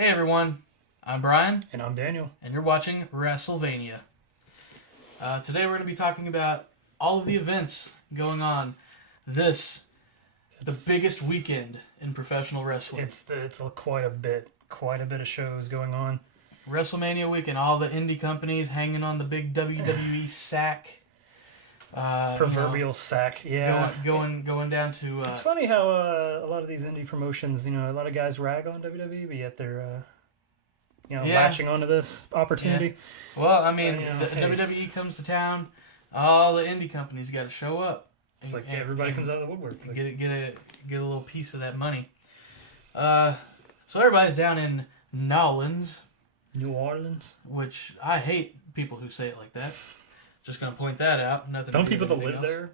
Hey everyone, I'm Brian. And I'm Daniel. And you're watching WrestleVania. Today we're going to be talking about all of the events going on the biggest weekend in professional wrestling. It's quite a bit of shows going on. WrestleMania weekend, all the indie companies hanging on the big WWE sack. Proverbial sack, yeah. Going down to... it's funny how a lot of these indie promotions, a lot of guys rag on WWE, but yet they're, latching onto this opportunity. Yeah. Well, I mean, WWE comes to town, all the indie companies got to show up. It's like everybody comes out of the woodwork. Get a little piece of that money. So everybody's down in New Orleans, which I hate people who say it like that. Just gonna point that out. Nothing. Don't people that live there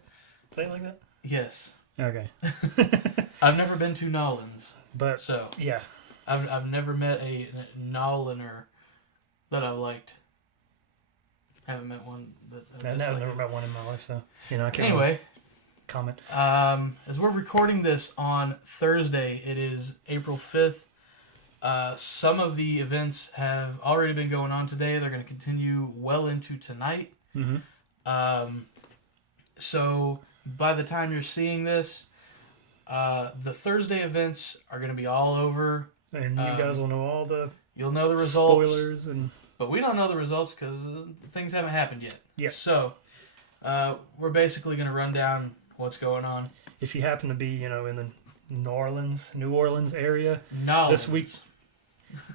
say it like that? Yes. Okay. I've never been to Nolans, but so yeah, I've never met a Nolaner that I liked. Haven't met one that I've never met one in my life, so I can't anyway comment. As we're recording this on Thursday, it is April 5th. Some of the events have already been going on today. They're going to continue well into tonight. Mm-hmm. So by the time you're seeing this, the Thursday events are going to be all over. And you guys will know you'll know the results. Spoilers But we don't know the results because things haven't happened yet. Yeah. So we're basically going to run down what's going on. If you happen to be, in the New Orleans area this week,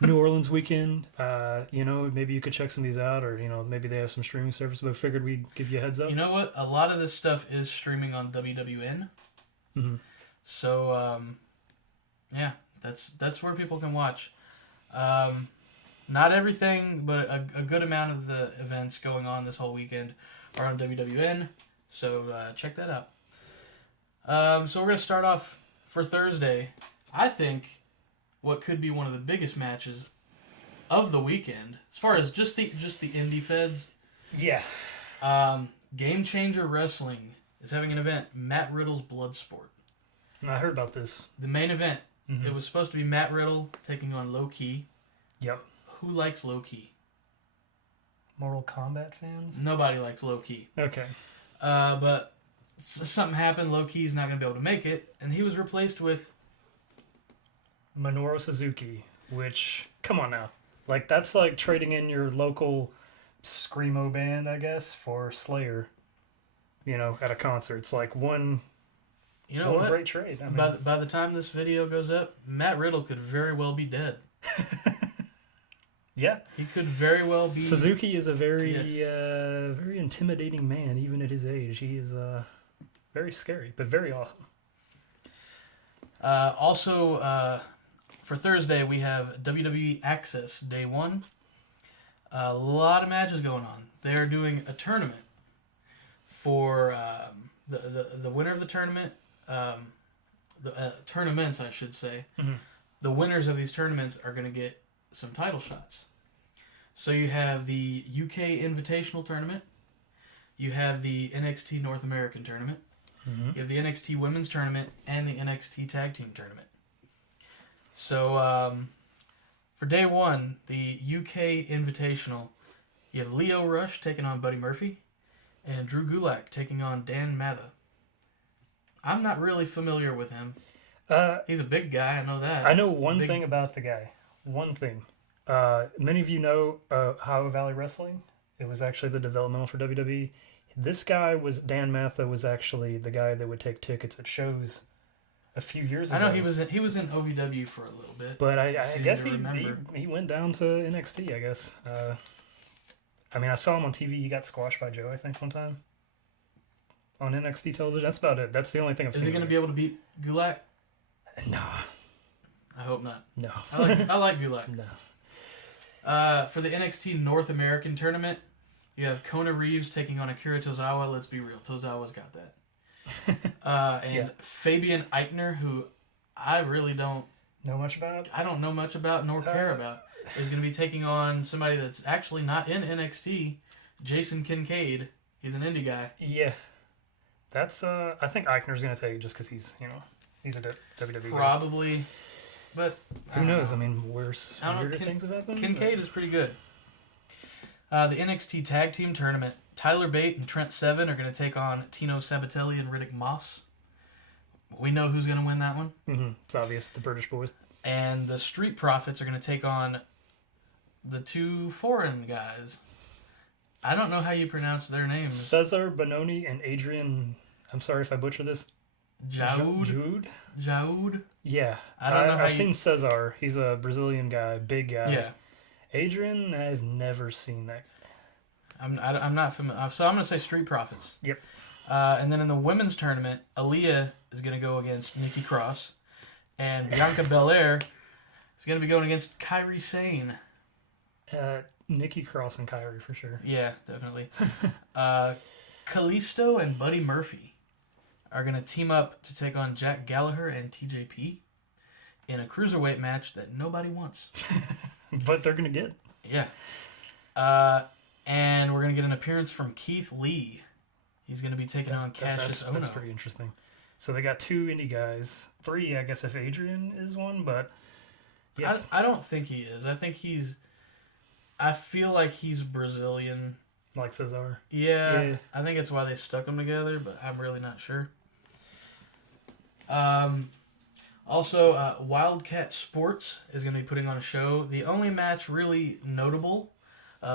New Orleans weekend, maybe you could check some of these out, or maybe they have some streaming service. But I figured we'd give you a heads up. You know what? A lot of this stuff is streaming on WWN. Mm-hmm. So that's where people can watch. Not everything, but a good amount of the events going on this whole weekend are on WWN. So check that out. So we're gonna start off for Thursday. I think what could be one of the biggest matches of the weekend, as far as just the indie feds. Yeah. Game Changer Wrestling is having an event, Matt Riddle's Bloodsport. I heard about this. The main event. Mm-hmm. It was supposed to be Matt Riddle taking on Low Ki. Yep. Who likes Low Ki? Mortal Kombat fans? Nobody likes Low Ki. Okay. But something happened. Low Ki's not going to be able to make it, and he was replaced with Minoru Suzuki, which, come on now. That's like trading in your local screamo band, I guess, for Slayer, at a concert. It's like one great trade. I mean, by the time this video goes up, Matt Riddle could very well be dead. Yeah. He could very well be. Suzuki is a very intimidating man, even at his age. He is very scary, but very awesome. Also, for Thursday, we have WWE Access Day 1. A lot of matches going on. They're doing a tournament for the winner of the tournament, tournaments, I should say. Mm-hmm. The winners of these tournaments are going to get some title shots. So you have the UK Invitational Tournament. You have the NXT North American Tournament. Mm-hmm. You have the NXT Women's Tournament and the NXT Tag Team Tournament. So for day 1, the UK Invitational, you have Leo Rush taking on Buddy Murphy and Drew Gulak taking on Dan Matha. I'm not really familiar with him. He's a big guy, I know that. I know one thing about the guy. One thing. Many of you know Ohio Valley Wrestling. It was actually the developmental for WWE. This guy Dan Matha was actually the guy that would take tickets at shows a few years ago. I know he was in OVW for a little bit. But I guess he went down to NXT, I guess. I saw him on TV. He got squashed by Joe, I think, one time. On NXT television. That's about it. That's the only thing I've seen. Is he going to be able to beat Gulak? Nah. I hope not. No. I like Gulak. No. For the NXT North American Tournament, you have Kona Reeves taking on Akira Tozawa. Let's be real. Tozawa's got that. And Fabian Eichner, who I really don't know much about. I don't know much about nor care about, is going to be taking on somebody that's actually not in NXT, Jason Kincaid. He's an indie guy. Yeah. That's I think Eichner's going to take it just because he's a WWE probably. guy. but who knows? I mean, worse, weirder things have happened. Kincaid is pretty good. The NXT Tag Team Tournament. Tyler Bate and Trent Seven are going to take on Tino Sabatelli and Riddick Moss. We know who's going to win that one. Mm-hmm. It's obvious, the British boys. And the Street Profits are going to take on the two foreign guys. I don't know how you pronounce their names. Cesar Bononi and Adrian. I'm sorry if I butcher this. Jaud. Yeah, I don't know. I've seen Cesar. He's a Brazilian guy, big guy. Yeah. Adrian, I've never seen that. I'm not familiar. So I'm going to say Street Profits. Yep. And then in the women's tournament, Aaliyah is going to go against Nikki Cross. And Bianca Belair is going to be going against Kairi Sane. Nikki Cross and Kairi for sure. Yeah, definitely. Kalisto and Buddy Murphy are going to team up to take on Jack Gallagher and TJP in a cruiserweight match that nobody wants. But they're going to get. Yeah. And we're going to get an appearance from Keith Lee. He's going to be taking on Cassius Ohno. That's pretty interesting. So they got 2 indie guys. 3, I guess, if Adrian is one, but... Yeah. I don't think he is. I feel like he's Brazilian. Like Cesar? Yeah. I think it's why they stuck them together, but I'm really not sure. Also, Wildcat Sports is going to be putting on a show. The only match really notable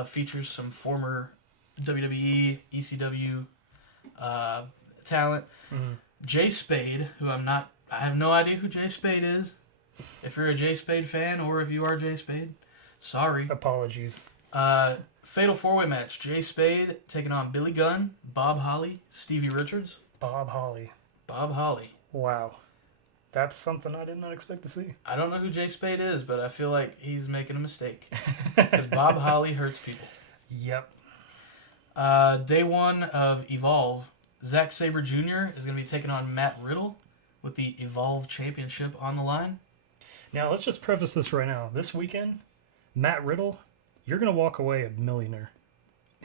features some former WWE, ECW talent. Mm-hmm. Jay Spade, who I have no idea who Jay Spade is. If you're a Jay Spade fan or if you are Jay Spade, sorry. Apologies. Fatal 4-way match. Jay Spade taking on Billy Gunn, Bob Holly, Stevie Richards. Bob Holly. Wow. That's something I did not expect to see. I don't know who Jay Spade is, but I feel like he's making a mistake. Because Bob Holly hurts people. Yep. Day 1 of Evolve. Zack Sabre Jr. is going to be taking on Matt Riddle with the Evolve Championship on the line. Now, let's just preface this right now. This weekend, Matt Riddle, you're going to walk away a millionaire.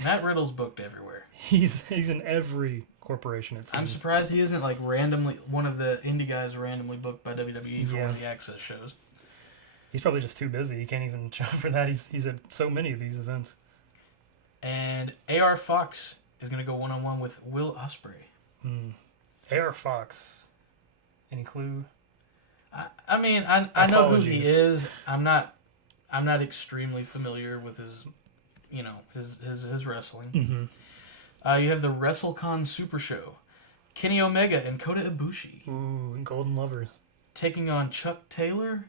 Matt Riddle's booked everywhere. He's in every corporation, it seems. I'm surprised he isn't like randomly one of the indie guys randomly booked by WWE for one of the Access shows. He's probably just too busy. He can't even show for that. He's at so many of these events. And AR Fox is going to go one-on-one with Will Ospreay. AR Fox. Any clue? I mean, I know who he is. I'm not extremely familiar with his, his wrestling. Mm-hmm. You have the WrestleCon Super Show. Kenny Omega and Kota Ibushi. Ooh, Golden Lovers. Taking on Chuck Taylor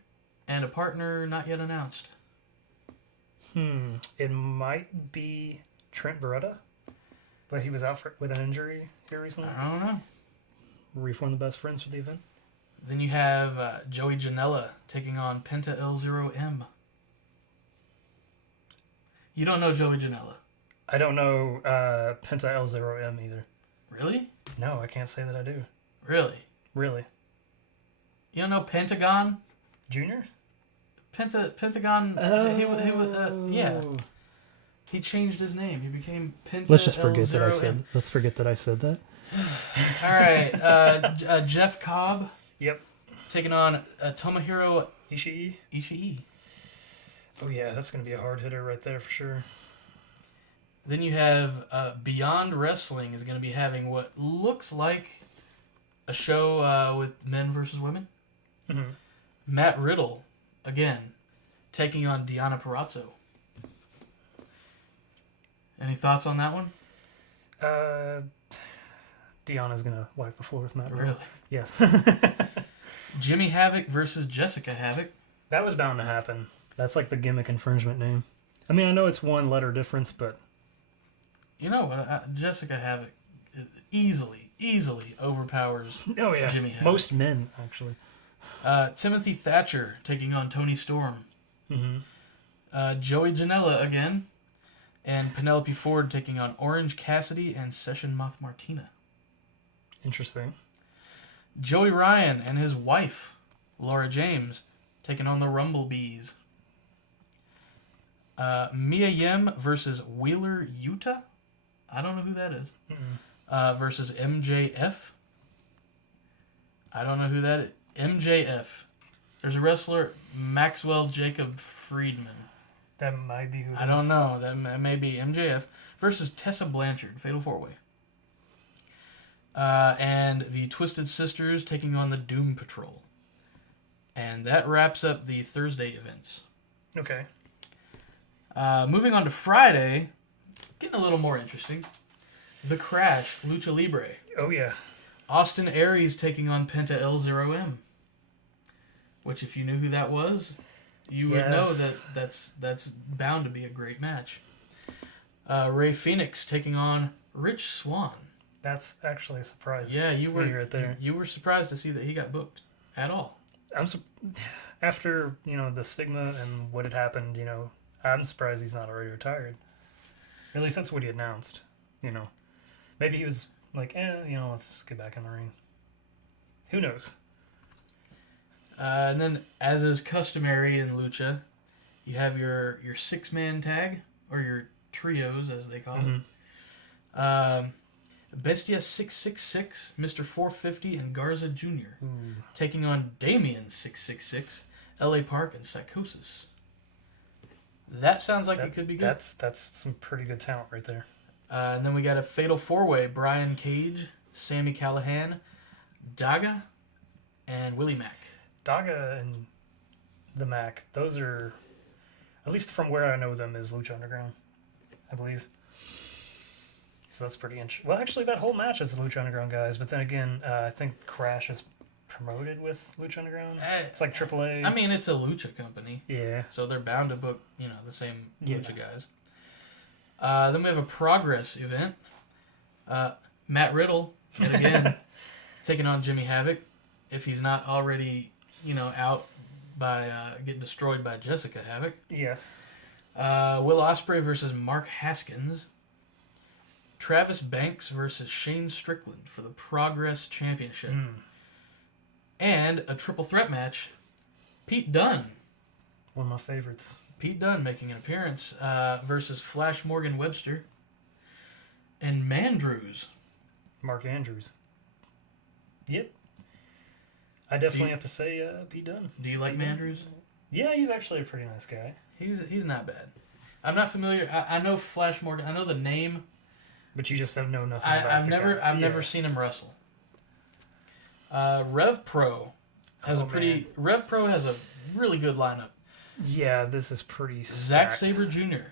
and a partner not yet announced. It might be Trent Beretta, but he was out with an injury here recently. I don't know. Reformed the best friends for the event. Then you have Joey Janela taking on Penta L0M. You don't know Joey Janela? I don't know Penta L0M either. Really? No, I can't say that I do. Really? Really? You don't know Pentagon? Junior? Pentagon. Oh. Yeah. He changed his name. He became Penta. Let's just forget L0M. that I said. Let's forget that I said that. All right. Jeff Cobb. Yep. Taking on Tomohiro Ishii. Oh yeah, that's gonna be a hard hitter right there for sure. Then you have Beyond Wrestling is going to be having what looks like a show with men versus women. Mm-hmm. Matt Riddle, again, taking on Deonna Purrazzo. Any thoughts on that one? Deanna's gonna wipe the floor with Matt Riddle. Really? Yes. Jimmy Havoc versus Jessica Havoc. That was bound to happen. That's like the gimmick infringement name. I mean, I know it's one letter difference, but... You know, Jessica Havoc easily overpowers Jimmy Havoc. Most men, actually. Timothy Thatcher taking on Tony Storm. Mm-hmm. Joey Janela again. And Penelope Ford taking on Orange Cassidy and Session Moth Martina. Interesting. Joey Ryan and his wife, Laura James, taking on the Rumblebees. Mia Yim versus Wheeler Yuta. I don't know who that is. Versus MJF. I don't know who that is. MJF. There's a wrestler, Maxwell Jacob Friedman. That might be who. I don't know. That may be MJF versus Tessa Blanchard, Fatal 4-Way. And the Twisted Sisters taking on the Doom Patrol. And that wraps up the Thursday events. Okay. Moving on to Friday, getting a little more interesting. The Crash, Lucha Libre. Oh, yeah. Austin Aries taking on Penta L0M. Which, if you knew who that was, you would know that's bound to be a great match. Ray Phoenix taking on Rich Swann. That's actually a surprise. Yeah, you were right there. You were surprised to see that he got booked at all. After the stigma and what had happened, I'm surprised he's not already retired. At least that's what he announced. Maybe he was like, let's get back in the ring. Who knows? And then, as is customary in Lucha, you have your 6-man tag, or your trios, as they call it. Bestia 666, Mr. 450, and Garza Jr. Taking on Damien 666, LA Park, and Psychosis. That sounds like it could be good. That's some pretty good talent right there. And then we got a Fatal 4-Way, Brian Cage, Sammy Callahan, Daga, and Willie Mack. Daga and the Mac, those are, at least from where I know them, is Lucha Underground, I believe. So that's pretty interesting. Well, actually, that whole match is the Lucha Underground guys, but then again, I think Crash is promoted with Lucha Underground. It's like AAA. I mean, it's a Lucha company. Yeah. So they're bound to book, the same Lucha guys. Then we have a Progress event. Matt Riddle, yet again, taking on Jimmy Havoc. If he's not already, out by getting destroyed by Jessica Havoc. Yeah. Will Ospreay versus Mark Haskins. Travis Banks versus Shane Strickland for the Progress Championship. And a triple threat match. Pete Dunne. One of my favorites. Pete Dunne making an appearance versus Flash Morgan Webster. And Mandrews. Mark Andrews. Yep. I definitely have to say Pete Dunne. Do you like Mandrews? Yeah, he's actually a pretty nice guy. He's not bad. I'm not familiar. I know Flash Morgan. I know the name. But you just don't know nothing about the guy. I've never seen him wrestle. Rev Pro has a really good lineup. Yeah, this is pretty Zack stacked. Sabre Jr.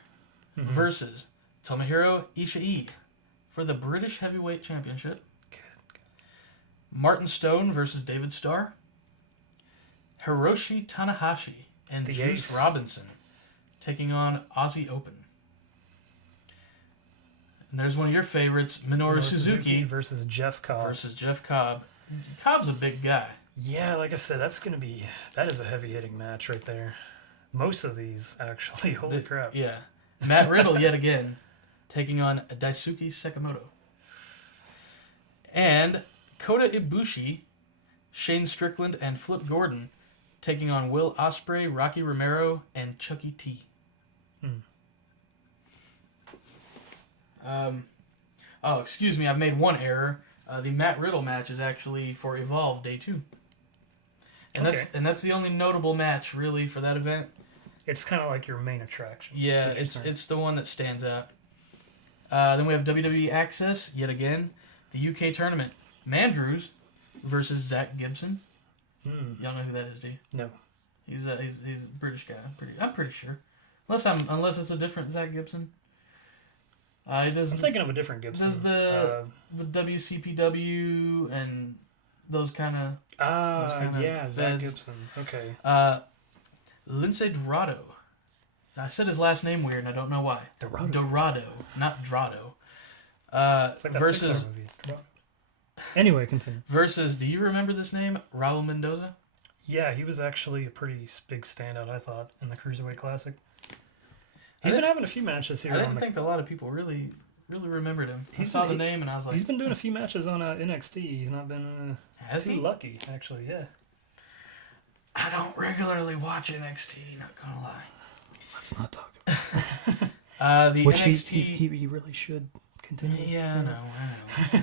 versus Tomohiro Ishii for the British Heavyweight Championship. Martin Stone versus David Starr. Hiroshi Tanahashi and The Juice Ace. Robinson taking on Aussie Open. And there's one of your favorites, Minoru Suzuki versus Jeff Cobb. Cobb's a big guy. Yeah, like I said, that is a heavy-hitting match right there. Most of these, actually. Holy crap. Yeah. Matt Riddle, yet again, taking on Daisuke Sekimoto. And Kota Ibushi, Shane Strickland, and Flip Gordon taking on Will Ospreay, Rocky Romero, and Chucky T. Excuse me, I've made one error. The Matt Riddle match is actually for Evolve Day 2. And that's the only notable match, really, for that event. It's kind of like your main attraction. Yeah, it's the one that stands out. Then we have WWE Access, yet again. The UK tournament. Mandrews versus Zach Gibson. Y'all know who that is, do you? No. He's a British guy. I'm pretty sure. Unless it's a different Zach Gibson. I'm thinking of a different Gibson. Does the WCPW and those kind of... Zach Gibson. Okay. Lince Dorado. I said his last name weird and I don't know why. Dorado, not Drado. It's like that versus... Pixar movie. Anyway, continue. Versus, do you remember this name? Raul Mendoza? Yeah, he was actually a pretty big standout, I thought, in the Cruiserweight Classic. He's been having a few matches here. I didn't think a lot of people really remembered him. I saw the name and I was like... He's been doing a few matches on NXT. He's not been too lucky, actually, yeah. I don't regularly watch NXT, not gonna lie. Let's not talk about it. Which NXT... He really should continue. Yeah, I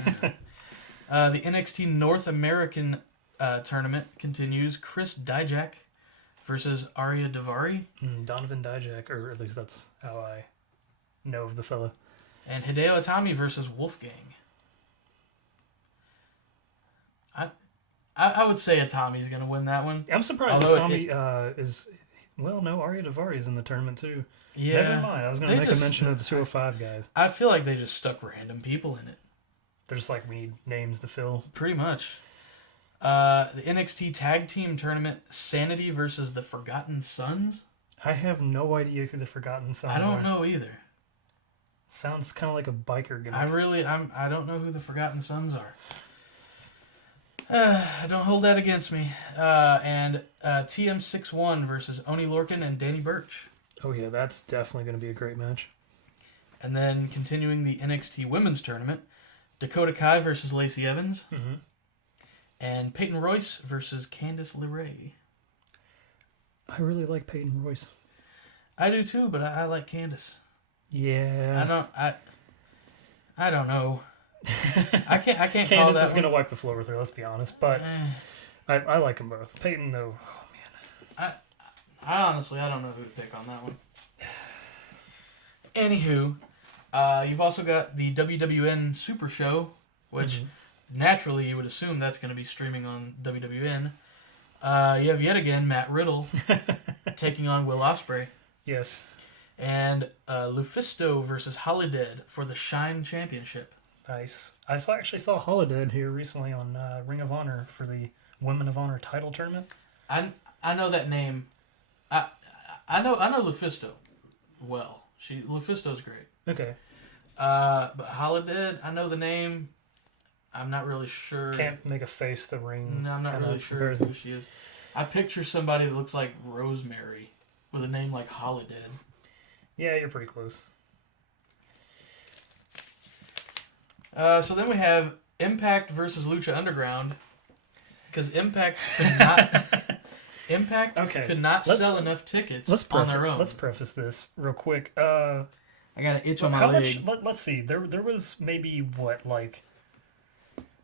know. The NXT North American tournament continues. Chris Dijak versus Arya Davari. Donovan Dijak, or at least that's how I know of the fella. And Hideo Itami versus Wolfgang. I would say Itami's going to win that one. I'm surprised Itami is... Well, no, Arya Davari is in the tournament too. Yeah. Never mind. I was going to make a mention of the 205 guys. I feel like they just stuck random people in it. They're just like, we need names to fill. Pretty much. The NXT Tag Team Tournament, Sanity versus the Forgotten Sons. I have no idea who the Forgotten Sons are. I don't know either. Sounds kind of like a biker gimmick. I don't know who the Forgotten Sons are. Don't hold that against me. And TM61 versus Oni Lorcan and Danny Burch. Oh yeah, that's definitely going to be a great match. And then continuing the NXT Women's Tournament, Dakota Kai versus Lacey Evans. Mm-hmm. And Peyton Royce versus Candice LeRae. I really like Peyton Royce. I do too, but I like Candice. Yeah. I don't know. I can't call that. Candice is going to wipe the floor with her, let's be honest. But I like them both. Peyton, though, oh man. I honestly, I don't know who to pick on that one. Anywho, you've also got the WWN Super Show, which naturally you would assume that's going to be streaming on WWN. You have yet again Matt Riddle taking on Will Ospreay. Yes. And Lufisto versus Holidead for the Shine Championship. Nice. I actually saw Holiday here recently on Ring of Honor for the Women of Honor title tournament. I know that name. I know Lufisto well. Lufisto's great. Okay. But Holiday, I know the name. I'm not really sure. Can't make a face to ring. No, I'm not really sure who she is. I picture somebody that looks like Rosemary with a name like Holiday. Yeah, you're pretty close. So then we have Impact versus Lucha Underground, because Impact could not sell enough tickets on their own. Let's preface this real quick. I got an itch on my leg. Let's see. There was maybe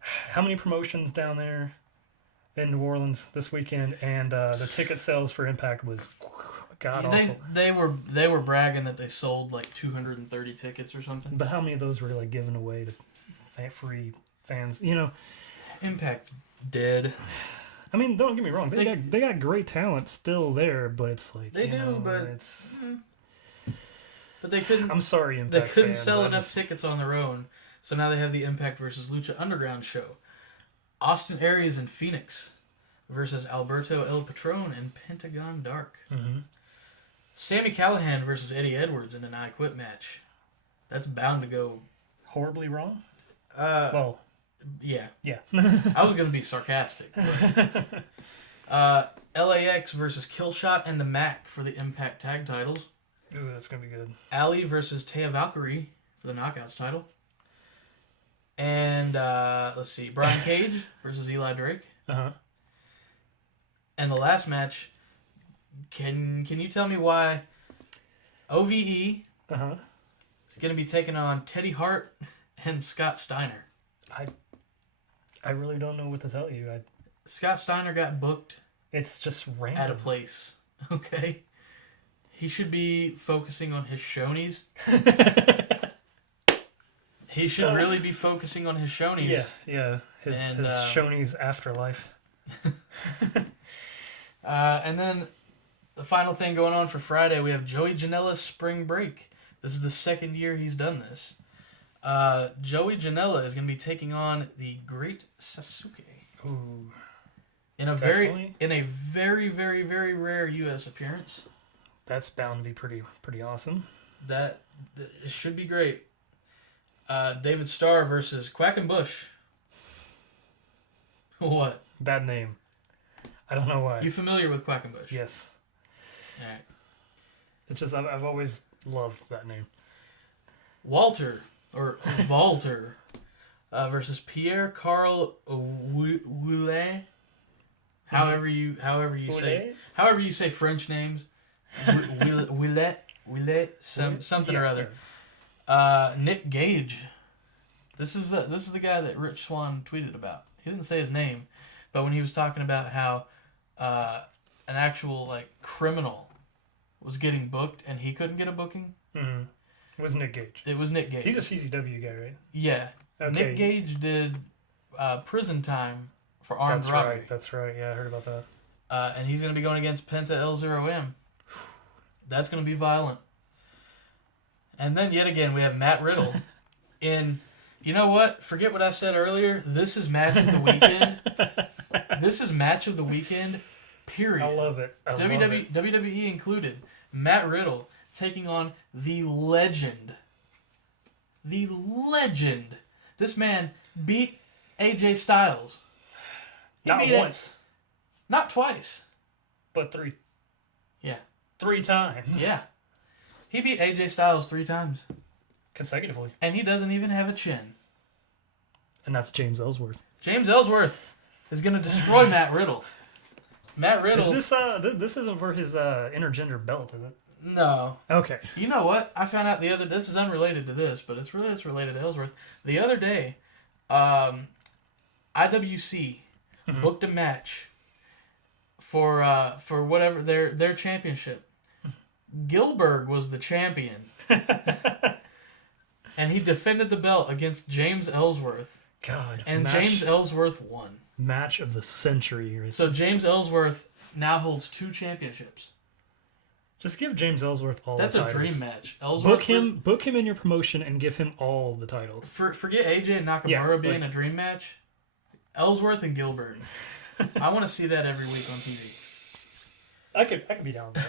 how many promotions down there in New Orleans this weekend, and the ticket sales for Impact was god awful. They were bragging that they sold like 230 tickets or something. But how many of those were like given away to free fans? You know, Impact's dead. I mean, don't get me wrong. They got great talent still there, but it's like but they couldn't. I'm sorry, Impact. They couldn't fans, sell enough tickets on their own, so now they have the Impact versus Lucha Underground show. Austin Aries and Phoenix versus Alberto El Patron and Pentagon Dark. Mm-hmm. Sami Callihan versus Eddie Edwards in an I Quit match. That's bound to go horribly wrong. Yeah. Yeah. I was going to be sarcastic. But, LAX versus Killshot and the Mac for the Impact Tag titles. Ooh, that's going to be good. Ali versus Taya Valkyrie for the Knockouts title. And, let's see, Brian Cage versus Eli Drake. Uh-huh. And the last match, can you tell me why OVE is going to be taking on Teddy Hart and Scott Steiner? I really don't know what to tell you. Scott Steiner got booked. It's just random. At a place. Okay? He should be focusing on his shonies. He should really be focusing on his shonies. Yeah. His shonies afterlife. And then the final thing going on for Friday, we have Joey Janela's Spring Break. This is the second year he's done this. Joey Janela is going to be taking on the Great Sasuke. Ooh. In a very, very, very rare U.S. appearance. That's bound to be pretty awesome. That should be great. David Starr versus Quackenbush. What? Bad name. I don't know why. You familiar with Quackenbush? Yes. All right. It's just I've always loved that name. Walter versus Pierre Carl Ouellet. However you say French names. Ouellet, something or other. Nick Gage. This is the guy that Rich Swann tweeted about. He didn't say his name, but when he was talking about how an actual like criminal was getting booked and he couldn't get a booking. Mm-hmm. It was Nick Gage. It was Nick Gage. He's a CCW guy, right? Yeah. Okay. Nick Gage did prison time for armed robbery. That's right. Yeah, I heard about that. And he's going to be going against Penta L0M. That's going to be violent. And then yet again, we have Matt Riddle in... You know what? Forget what I said earlier. This is match of the weekend. This is match of the weekend, period. I love it. WWE included. Matt Riddle taking on the legend. The legend. This man beat AJ Styles. Not once. Not twice. But 3. Yeah. 3 times. Yeah. He beat AJ Styles 3 times. Consecutively. And he doesn't even have a chin. And that's James Ellsworth. James Ellsworth is going to destroy Matt Riddle. Matt Riddle... Is this isn't for his intergender belt, is it? No. Okay. You know what? I found out this is unrelated to this, but it's related to Ellsworth. The other day, IWC booked a match for whatever their championship. Gilbert was the champion. And he defended the belt against James Ellsworth. God. And James Ellsworth won. Match of the century. Right? So James Ellsworth now holds 2 championships. Just give James Ellsworth all That's the titles. That's a dream match. Ellsworth book him in your promotion and give him all the titles. Forget AJ and Nakamura being a dream match. Ellsworth and Gilbert. I want to see that every week on TV. I could be down with that.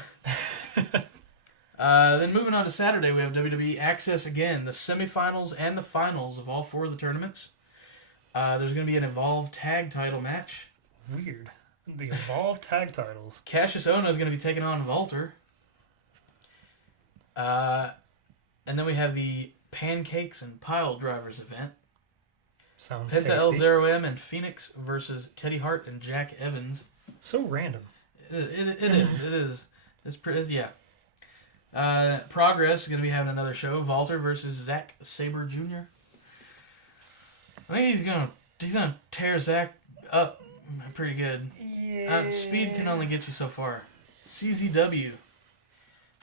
Then moving on to Saturday, we have WWE Access again, the semifinals and the finals of all 4 of the tournaments. There's going to be an Evolve Tag Title match. Weird. The Evolve Tag Titles. Cassius Ohno is going to be taking on Walter. And then we have the Pancakes and Pile Drivers event. Sounds Penta tasty. L0M and Phoenix versus Teddy Hart and Jack Evans. So random. It is. It's pretty, yeah. Progress is going to be having another show. Walter versus Zack Sabre Jr. I think he's gonna tear Zack up pretty good. Yeah. Speed can only get you so far. CZW is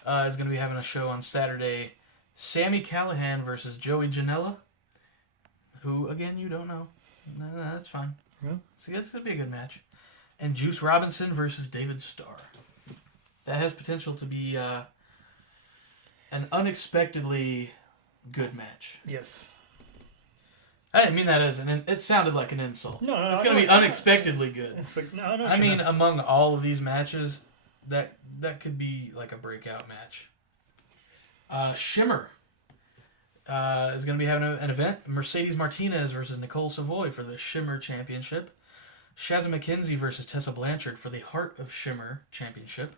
going to be having a show on Saturday. Sami Callihan versus Joey Janela, who again you don't know. No, that's fine. Yeah. So it's going to be a good match. And Juice Robinson versus David Starr. That has potential to be an unexpectedly good match. Yes. I didn't mean that as it sounded like an insult. No. It's going to be unexpectedly good. It's like, no. I mean, among all of these matches, that could be like a breakout match. Shimmer is going to be having an event. Mercedes Martinez versus Nicole Savoy for the Shimmer Championship. Shazza McKenzie versus Tessa Blanchard for the Heart of Shimmer Championship.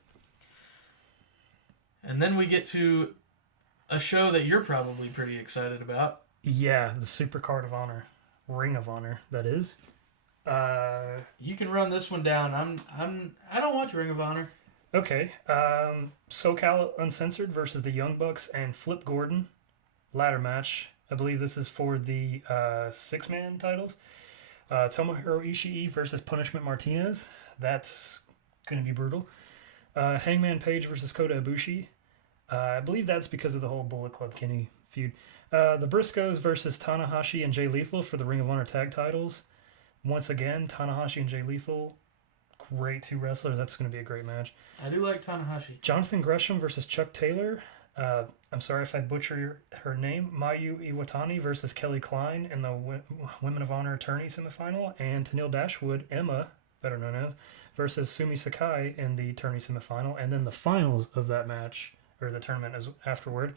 And then we get to a show that you're probably pretty excited about. Yeah, the Super Card of Honor. Ring of Honor, that is. You can run this one down. I don't watch Ring of Honor. Okay. SoCal Uncensored versus the Young Bucks and Flip Gordon. Ladder match. I believe this is for the 6-man titles. Tomohiro Ishii versus Punishment Martinez. That's going to be brutal. Hangman Page versus Kota Ibushi. I believe that's because of the whole Bullet Club Kenny feud. The Briscoes versus Tanahashi and Jay Lethal for the Ring of Honor tag titles. Once again, Tanahashi and Jay Lethal, great 2 wrestlers. That's going to be a great match. I do like Tanahashi. Jonathan Gresham versus Chuck Taylor. I'm sorry if I butcher her name. Mayu Iwatani versus Kelly Klein in the Women of Honor Attorney semifinal. And Tenille Dashwood, Emma, better known as, versus Sumi Sakai in the Attorney semifinal. And then the finals of that match, or the tournament is afterward.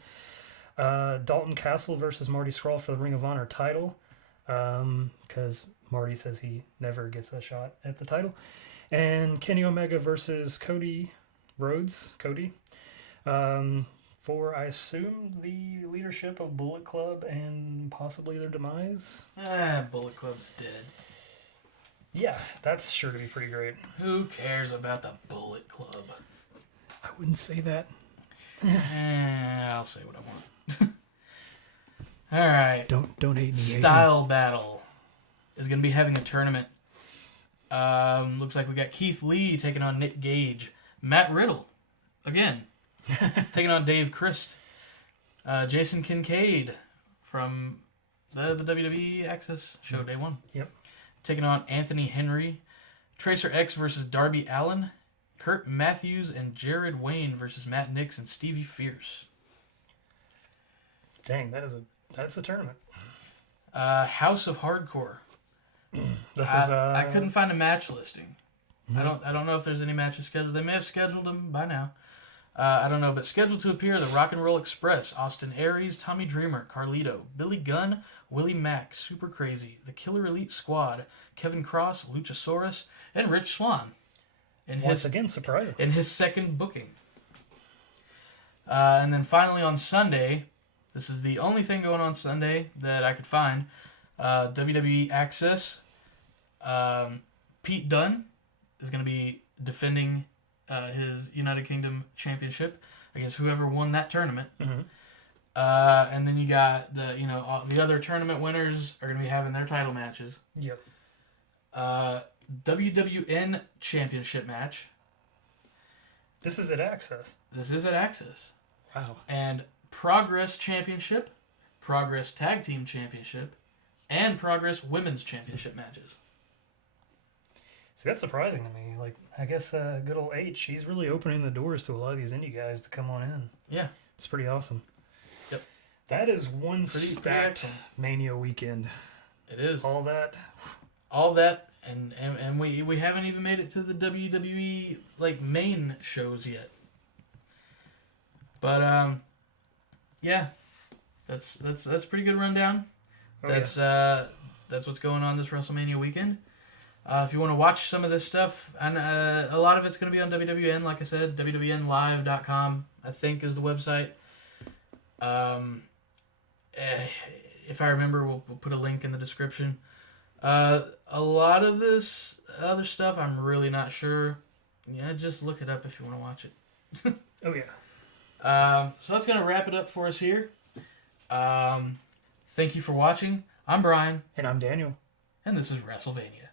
Dalton Castle versus Marty Scurll for the Ring of Honor title, because Marty says he never gets a shot at the title. And Kenny Omega versus Cody Rhodes, for, I assume, the leadership of Bullet Club and possibly their demise. Bullet Club's dead. Yeah, that's sure to be pretty great. Who cares about the Bullet Club? I wouldn't say that. I'll say what I want. Alright. Don't hate me. Style Battle is going to be having a tournament. Looks like we got Keith Lee taking on Nick Gage. Matt Riddle, again, taking on Dave Christ. Jason Kincaid from the WWE Access show, Day 1. Yep. Taking on Anthony Henry. Tracer X versus Darby Allin. Kurt Matthews and Jared Wayne versus Matt Nix and Stevie Fierce. Dang, that's a tournament. House of Hardcore. I couldn't find a match listing. I don't know if there's any matches scheduled. They may have scheduled them by now. I don't know, but scheduled to appear the Rock and Roll Express, Austin Aries, Tommy Dreamer, Carlito, Billy Gunn, Willie Mack, Super Crazy, the Killer Elite Squad, Kevin Cross, Luchasaurus, and Rich Swann. Once again, surprising. In his second booking. And then finally on Sunday, this is the only thing going on Sunday that I could find. WWE Access. Pete Dunne is going to be defending his United Kingdom Championship against whoever won that tournament. Mm-hmm. And then you got the other tournament winners are going to be having their title matches. Yep. WWN Championship match. This is at Access. This is at Access. Wow. And Progress Championship, Progress Tag Team Championship, and Progress Women's Championship matches. See, that's surprising to me. Like, I guess good old H, he's really opening the doors to a lot of these indie guys to come on in. Yeah. It's pretty awesome. Yep. That is one Pretty stacked excellent. Mania weekend. It is. All that. And we haven't even made it to the WWE main shows yet. But yeah, that's a pretty good rundown. Oh, That's what's going on this WrestleMania weekend. If you want to watch some of this stuff, and a lot of it's going to be on WWN, like I said, WWNlive.com, I think is the website. If I remember, we'll put a link in the description. A lot of this other stuff, I'm really not sure. Yeah, just look it up if you want to watch it. Oh, yeah. So that's going to wrap it up for us here. Thank you for watching. I'm Brian. And I'm Daniel. And this is WrestleVania.